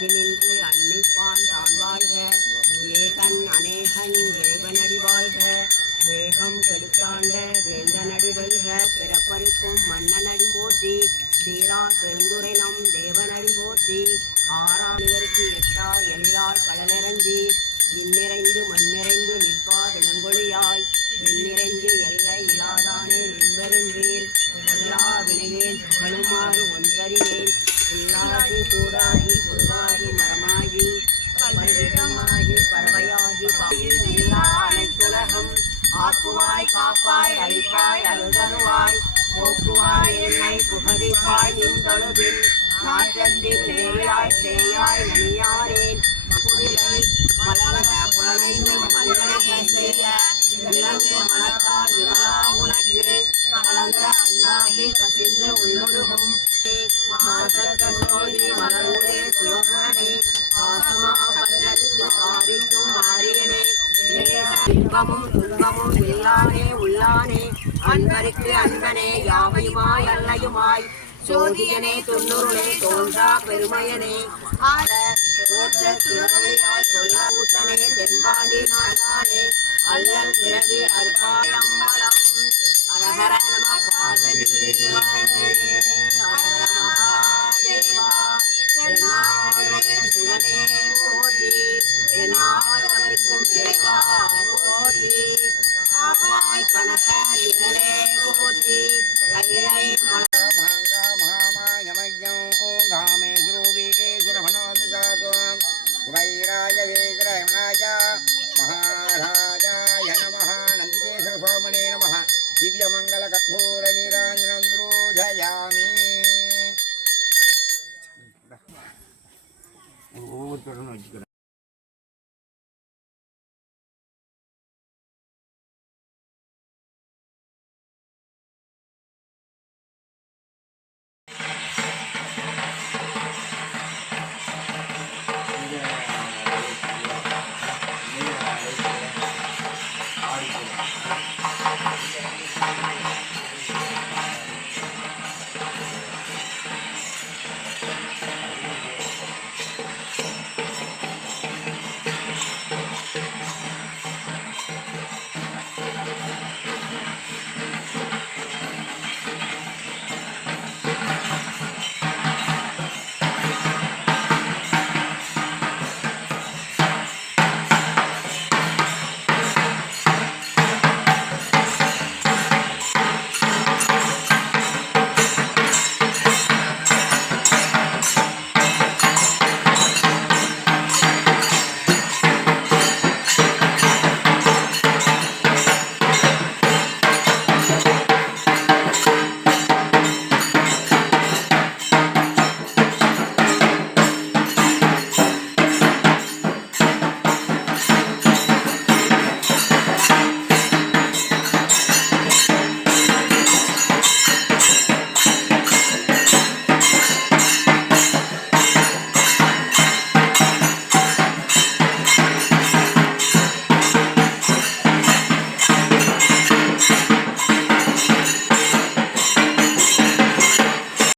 ஆகி நின்று அன்னிப்பான் தான் வாழ்க. ஏகன் அநேகன் இறைவனடி வாழ்க. வேகம் கெடுத்தாண்ட வேந்தனடி வெல்க. பிறப்பருக்கும் மன்னனடி போற்றி. தீரா பெருந்துரை நம் தேவனடி போற்றி. ஆறானிவருக்கு எட்டா எழிலார் கடலிறங்கி விண்ணிறைந்து மண்ணிறைந்து நிற்பார் விளங்கொழியாய். விண்ணிறைந்து எல்லை இலாதானே நின்பெருந்தீர். எல்லா வினைவேன் புகழுமாறு ஒன்றறியேன். புல்லாகி கூடாகி பொருளாகி மரமாகி பல்விதமாகி பறவையாகி எல்லா அனைத்துலகம் ஆக்குவாய் காப்பாய் அழிப்பாய் அருள்தருவாய். போக்குவாய் என்னை புகழிப்பாய் நின் தொழுதில். நாற்றத்தில் நேரியாய் சேயாய் நனியாரேன். குடிலை மலர்ந்த புலனைந்தும் மஞ்சளை செய்ய விளங்கு மனத்தால் விமலா உனக்கு கலந்த அன்பாகி கசிந்து உள்ளுருகும். மாசோதி மலர்வுடே சிவபுரணி பாசமா பதற்கு காரிக்கும் மாறியனே. இன்பமும் துன்பமும் இல்லானே உள்ளானே. அன்பருக்கு அன்பனே யாவையுமாய் அல்லையுமாய். சோதியனே தொன்னூருளே தோன்றா பெருமையனே. ஆர போற்ற திருநெல்வேலியாய் சொல்ல ஊட்டனே தென்பாண்டி நாடானே. அல்லல் பிறவி அற்பாயம்பலம். அரஹர நம பார்வதி ஹர மகாதேவா. சிவனே போற்றி. எந்நாட்டவர்க்கும் இறைவா போற்றி. காவாய் கனக நிழலே போற்றி. கைலை வைராய வேதரமணாய மகாராஜாய நமः. நந்திகேசர சுவாமினே நமः. திவ்யமங்கல கற்பூர நீராஞ்சனம் த்ரோஜயாமி. ஒவ்வொருத்தரும் வச்சுக்கிறேன்.